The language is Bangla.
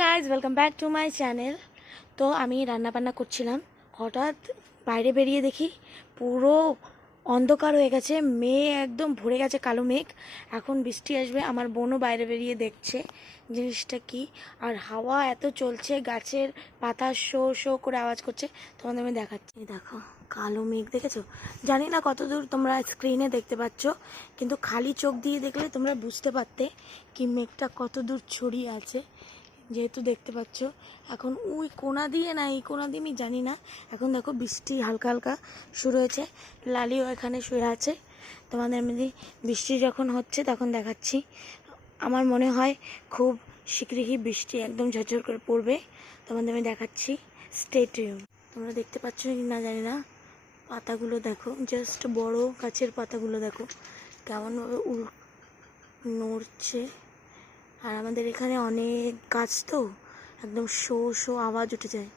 Guys welcome back to my channel. তো আমি রান্না বান্না করছিলাম, হঠাৎ বাইরে বেরিয়ে দেখি পুরো অন্ধকার হয়ে গেছে, মেঘ একদম ভরে গেছে, কালো মেঘ। এখন বৃষ্টি আসবে। আমার বোনও বাইরে বেরিয়ে দেখছে জিনিসটা কি, আর হাওয়া এত চলছে, গাছের পাতা শো শো করে আওয়াজ করছে। তোমাদের আমি দেখাচ্ছি, দেখো কালো মেঘ দেখেছো? জানি না কতদূর তোমরা স্ক্রিনে দেখতে পাচ্ছ, কিন্তু খালি চোখ দিয়ে দেখলে তোমরা বুঝতে পারতে কি মেঘটা কত দূর ছড়িয়ে আছে। যেহেতু দেখতে পাচ্ছ এখন ওই কোনা দিয়ে না এই কোনা দিয়ে আমি জানি না, এখন দেখো বৃষ্টি হালকা হালকা শুরু হয়েছে। লালিও এখানে শুয়ে আছে। তোমাদের আমি বৃষ্টি যখন হচ্ছে তখন দেখাচ্ছি। আমার মনে হয় খুব শীঘ্রই বৃষ্টি একদম ঝরঝর করে পড়বে। তোমাদের আমি দেখাচ্ছি, স্টে টিউন। তোমরা দেখতে পাচ্ছ কি না জানি না, পাতাগুলো দেখো, জাস্ট বড় গাছের পাতাগুলো দেখো কেমনভাবে নড়ছে। আর আমাদের এখানে অনেক গাছ, তো একদম শো শো আওয়াজ উঠে যায়।